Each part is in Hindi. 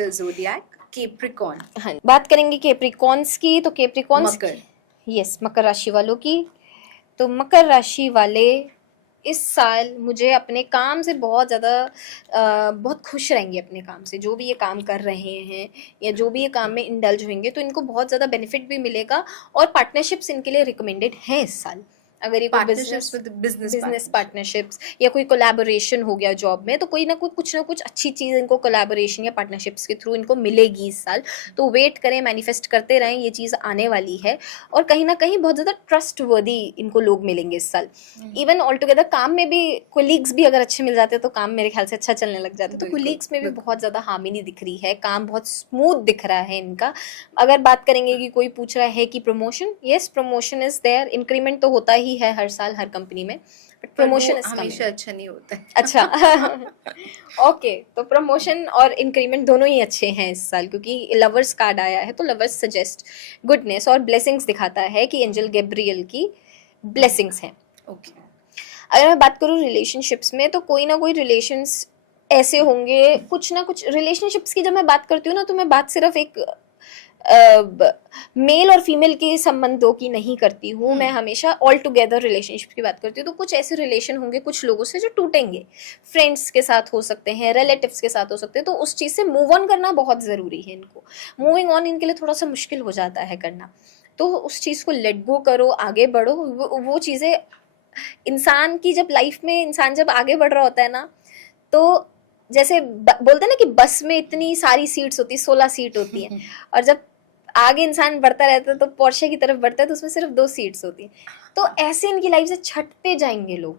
Zodiac Capricorn. हाँ, बात करेंगे कैप्रिकॉर्न्स की, तो कैप्रिकॉर्न्स मकर। यस, मकर राशि वालों की। तो मकर राशि वाले इस साल मुझे अपने काम से बहुत ज़्यादा बहुत खुश रहेंगे अपने काम से। जो भी ये काम कर रहे हैं या जो भी ये काम में इंडल्ज होंगे तो इनको बहुत ज़्यादा बेनिफिट भी मिलेगा, और पार्टनरशिप्स इनके लिए रिकमेंडेड है इस साल। अगर ये कोई बिजनेस पार्टनरशिप्स या कोई कोलैबोरेशन हो गया जॉब में, तो कोई ना कोई कुछ ना कुछ अच्छी चीज़ इनको कोलैबोरेशन या पार्टनरशिप्स के थ्रू इनको मिलेगी इस साल। तो वेट करें, मैनिफेस्ट करते रहें, ये चीज़ आने वाली है। और कहीं ना कहीं बहुत ज़्यादा ट्रस्ट वर्दी इनको लोग मिलेंगे इस साल। इवन ऑल टुगेदर काम में भी कोलीग्स भी अगर अच्छे मिल जाते हैं तो काम मेरे ख्याल से अच्छा चलने लग जाता है। तो कोलीग्स में भी बहुत ज़्यादा हानि नहीं दिख रही है, काम बहुत स्मूथ दिख रहा है इनका। अगर बात करेंगे कि कोई पूछ रहा है कि promotion, yes promotion is there. Increment तो होता ही है हर साल हर कंपनी में, बट प्रमोशन हमेशा अच्छा नहीं होता है। अच्छा ओके, तो प्रमोशन और इंक्रीमेंट दोनों ही अच्छे हैं इस साल, क्योंकि लवर्स कार्ड आया है। तो लवर्स सजेस्ट गुडनेस और ब्लेसिंग्स दिखाता है कि एंजल गैब्रियल की ब्लेसिंग्स हैं। ओके। अगर मैं बात करूँ रिलेशनशिप्स में, तो कोई ना कोई रिलेशंस ऐसे होंगे, कुछ ना कुछ रिलेशनशिप्स की जब मैं बात करती हूँ ना, तो मैं बात सिर्फ एक मेल और फीमेल के संबंधों की नहीं करती हूँ। मैं हमेशा ऑल टुगेदर रिलेशनशिप की बात करती हूँ। तो कुछ ऐसे रिलेशन होंगे कुछ लोगों से जो टूटेंगे, फ्रेंड्स के साथ हो सकते हैं, रिलेटिव्स के साथ हो सकते हैं। तो उस चीज़ से मूव ऑन करना बहुत ज़रूरी है इनको। मूविंग ऑन इनके लिए थोड़ा सा मुश्किल हो जाता है करना, तो उस चीज़ को लेट गो करो, आगे बढ़ो। वो चीज़ें इंसान की जब लाइफ में इंसान जब आगे बढ़ रहा होता है ना, तो जैसे बोलते हैं ना कि बस में इतनी सारी सीट्स होती है, 16 सीट होती है, और जब आगे इंसान बढ़ता रहता है तो पोर्शे की तरफ बढ़ता है तो उसमें सिर्फ 2 सीट्स होती है। तो ऐसे इनकी लाइफ से छटते जाएंगे लोग,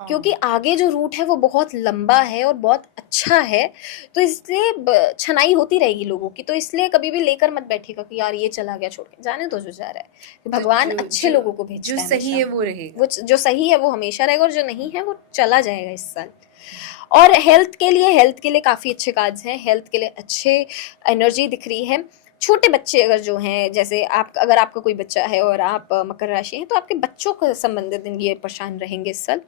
क्योंकि आगे जो रूट है वो बहुत लंबा है और बहुत अच्छा है। तो इसलिए छनाई होती रहेगी लोगों की। तो इसलिए कभी भी लेकर मत बैठिएगा कि यार ये चला गया छोड़ के, जाने दो जो जा रहा है। भगवान अच्छे लोगों को भेजता है, जो सही है वो रहेगा, वो जो सही है वो हमेशा रहेगा, और जो नहीं है वो चला जाएगा इस साल। और हेल्थ के लिए काफ़ी अच्छे कार्ड्स हैं। हेल्थ के लिए अच्छे एनर्जी दिख रही है। छोटे बच्चे अगर जो हैं, जैसे अगर आपका कोई बच्चा है और आप मकर राशि हैं, तो आपके बच्चों को संबंधित ये परेशान रहेंगे इस साल।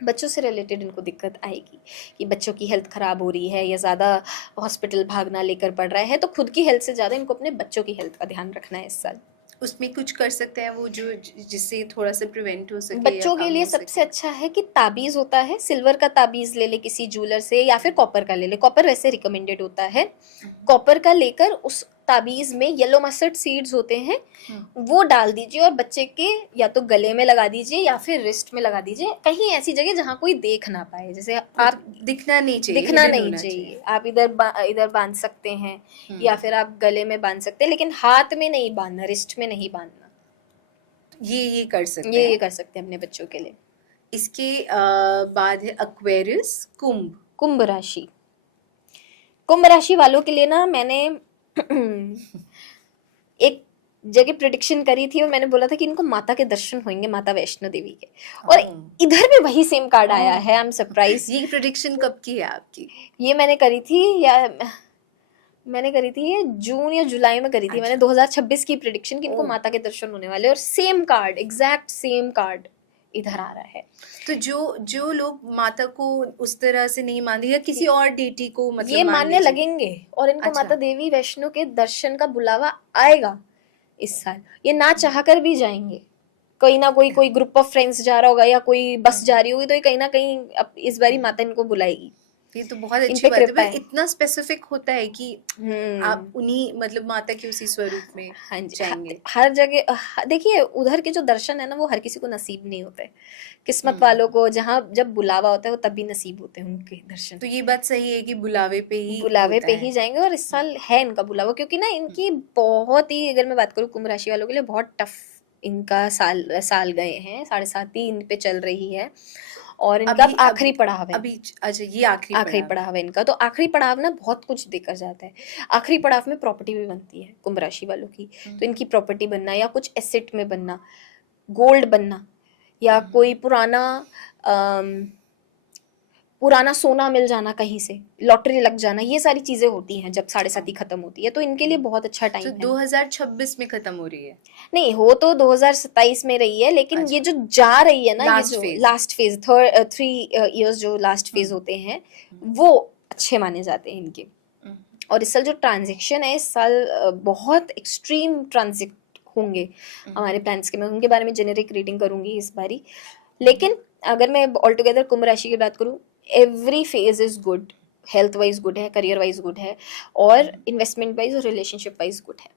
बच्चों से रिलेटेड इनको दिक्कत आएगी कि बच्चों की हेल्थ ख़राब हो रही है या ज़्यादा हॉस्पिटल भागना लेकर पड़ रहा है। तो खुद की हेल्थ से ज़्यादा इनको अपने बच्चों की हेल्थ का ध्यान रखना है इस साल। उसमें कुछ कर सकते हैं वो जो जिससे थोड़ा सा प्रिवेंट हो सके। बच्चों के लिए सबसे अच्छा है कि ताबीज़ होता है, सिल्वर का ताबीज़ ले ले किसी ज्वेलर से, या फिर कॉपर का ले ले। कॉपर वैसे रिकमेंडेड होता है। कॉपर का लेकर उस ताबीज़ में येलो मस्टर्ड सीड्स होते हैं, वो डाल दीजिए और बच्चे के या तो गले में लगा दीजिए या फिर रिस्ट में लगा दीजिए, कहीं ऐसी जगह जहाँ कोई देख ना पाए। जैसे आप दिखना नहीं चाहिए, आप इधर बांध सकते हैं या फिर आप गले में बांध सकते हैं, लेकिन हाथ में नहीं बांधना, रिस्ट में नहीं बांधना। ये कर सकते हैं, ये कर सकते हैं अपने बच्चों के लिए। इसके बाद है एक्वेरियस, कुंभ राशि। कुंभ राशि वालों के लिए ना मैंने एक जगह प्रेडिक्शन करी थी और मैंने बोला था कि इनको माता के दर्शन होंगे, माता वैष्णो देवी के, और इधर भी वही सेम कार्ड आया है। I am surprise. ये प्रेडिक्शन कब की है आपकी? ये मैंने करी थी ये जून या जुलाई में करी थी। मैंने 2026 की प्रेडिक्शन कि इनको माता के दर्शन होने वाले, और same card, exact same card इधर आ रहा है। तो जो लोग माता को उस तरह से नहीं मानते या किसी और डेटी को मतलब ये मानने लगेंगे और इनको माता देवी वैष्णो के दर्शन का बुलावा आएगा इस साल। ये ना चाहकर भी जाएंगे। कोई ना कोई ग्रुप ऑफ फ्रेंड्स जा रहा होगा या कोई बस जा रही होगी, तो ये कहीं ना कहीं इस बारी माता इनको बुलाएगी। ये तो बहुत अच्छी बात है। इतना स्पेसिफिक होता है कि आप उन्हीं मतलब माता के उसी स्वरूप में जाएंगे। हर जगह देखिए, उधर के जो दर्शन है ना वो हर किसी को नसीब नहीं होते। किस्मत वालों को जहाँ जब बुलावा होता है वो तभी नसीब होते हैं उनके दर्शन। तो ये बात सही है कि बुलावे पे ही जाएंगे, और इस साल है इनका बुलावा, क्योंकि ना इनकी बहुत ही, अगर मैं बात करूँ कुंभ राशि वालों के लिए बहुत टफ इनका साल गए हैं। 7.5 इन पे चल रही है और इनका आखिरी पड़ाव है अभी। अच्छा, ये आखिरी पड़ाव है इनका। तो आखिरी पड़ाव ना बहुत कुछ देकर जाता है। आखिरी पड़ाव में प्रॉपर्टी भी बनती है कुंभ राशि वालों की। तो इनकी प्रॉपर्टी बनना या कुछ एसेट में बनना, गोल्ड बनना, या कोई पुराना सोना मिल जाना, कहीं से लॉटरी लग जाना, ये सारी चीजें होती हैं जब 7.5 खत्म होती है। तो इनके लिए बहुत अच्छा टाइम है। 2026 में खत्म हो रही है? नहीं, हो तो 2027 में रही है, लेकिन ये जो जा रही है ना, ये जो लास्ट फेज 3 इयर्स जो लास्ट फेज होते हैं वो अच्छे माने जाते हैं इनके। और इस साल जो ट्रांजेक्शन है, इस साल बहुत एक्सट्रीम ट्रांजेक्ट होंगे हमारे प्लान्स के। मैं उनके बारे में जेनेरिक रीडिंग करूंगी इस बारी। लेकिन अगर मैं ऑल टुगेदर कुंभ राशि की बात करूँ, every phase is good, health wise good है, करियर वाइज गुड है, और इन्वेस्टमेंट वाइज और रिलेशनशिप वाइज गुड है।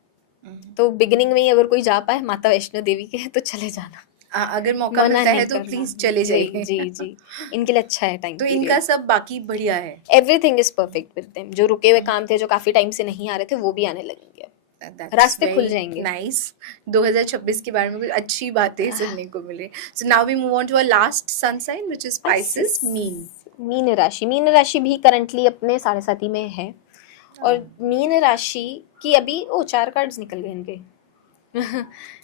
तो बिगिनिंग में ही अगर कोई जा पाए माता वैष्णो देवी के, तो चले जाना। अगर मौका मिलता है तो प्लीज चले जाइए। जी जी, इनके लिए अच्छा है टाइम। तो इनका सब बाकी बढ़िया है, everything is perfect with them. जो रुके हुए काम थे, जो काफी टाइम से नहीं आ रहे थे, वो भी आने लगेंगे, रास्ते खुल जाएंगे। नाइस। 2026 के बारे में कुछ अच्छी बातें सुनने को मिले। So now we move on to our last sun sign which is Pisces, मीन राशि। मीन राशि भी करंटली अपने 7.5 में है, और मीन राशि की अभी 4 कार्ड्स निकल गए इनके।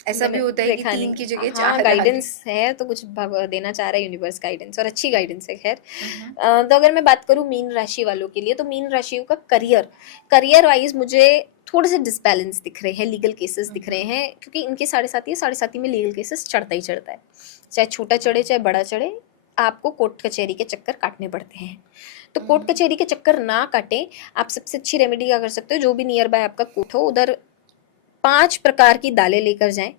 ऐसा भी होता है कि 3 की जगह 4 गाइडेंस है, तो कुछ देना चाह रहा है यूनिवर्स गाइडेंस, और अच्छी गाइडेंस है। खैर, तो अगर मैं बात करूँ मीन राशि वालों के लिए, तो मीन राशियों का करियर वाइज मुझे थोड़े से डिसबैलेंस दिख रहे हैं, लीगल केसेस दिख रहे हैं, क्योंकि इनके 7.5 में लीगल केसेस चढ़ता ही चढ़ता है, चाहे छोटा चढ़े चाहे बड़ा चढ़े, आपको कोर्ट कचहरी के चक्कर काटने पड़ते हैं। तो कोर्ट कचहरी के चक्कर ना काटे, आप सबसे अच्छी रेमेडी क्या कर सकते हो, जो भी नियर बाय आपका कोर्ट हो, उधर 5 प्रकार की दालें लेकर जाएं,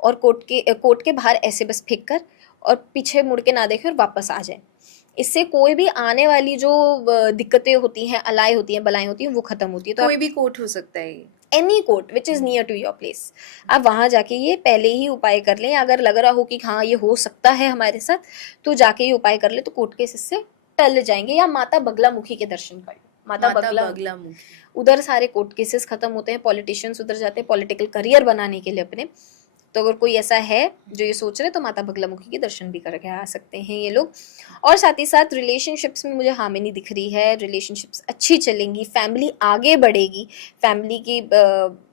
और कोर्ट के बाहर ऐसे बस फेंक कर, और पीछे मुड़ के ना देखें और वापस आ जाएं। इससे कोई भी आने वाली जो दिक्कतें होती हैं, अलाएं होती हैं, बलाएं होती हैं, वो खत्म होती है। तो कोई भी कोर्ट हो सकता है, any court which is near to your place, आप वहां जाके ये पहले ही उपाय कर लें। अगर लग रहा हो कि हाँ ये हो सकता है हमारे साथ, तो जाके ये उपाय कर ले, तो कोर्ट केस इससे टल जाएंगे। या माता बगलामुखी के दर्शन कर लो, माता बगलामुखी, उधर सारे कोर्ट केसेस खत्म होते हैं, पॉलिटिशियंस उधर जाते हैं पॉलिटिकल करियर बनाने के लिए अपने। तो अगर कोई ऐसा है जो ये सोच रहे, तो माता बगलामुखी के दर्शन भी करके आ सकते हैं ये लोग। और साथ ही साथ रिलेशनशिप्स में मुझे हामिनी दिख रही है, रिलेशनशिप्स अच्छी चलेंगी, फैमिली आगे बढ़ेगी, फैमिली की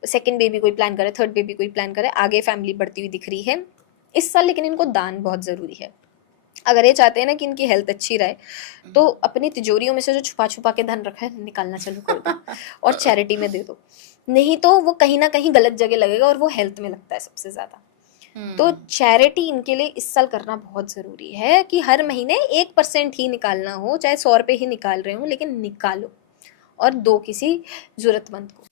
सेकंड बेबी कोई प्लान करे, थर्ड बेबी कोई प्लान करे, आगे फैमिली बढ़ती हुई दिख रही है इस साल। लेकिन इनको दान बहुत ज़रूरी है। अगर ये चाहते हैं ना कि इनकी हेल्थ अच्छी रहे, तो अपनी तिजोरियों में से जो छुपा छुपा के धन रखा है निकालना चालू कर दो और चैरिटी में दे दो, नहीं तो वो कहीं ना कहीं गलत जगह लगेगा, और वो हेल्थ में लगता है सबसे ज्यादा। तो चैरिटी इनके लिए इस साल करना बहुत जरूरी है, कि हर महीने 1% ही निकालना हो, चाहे 100 रुपये ही निकाल रहे हो, लेकिन निकालो और दो किसी जरूरतमंद को।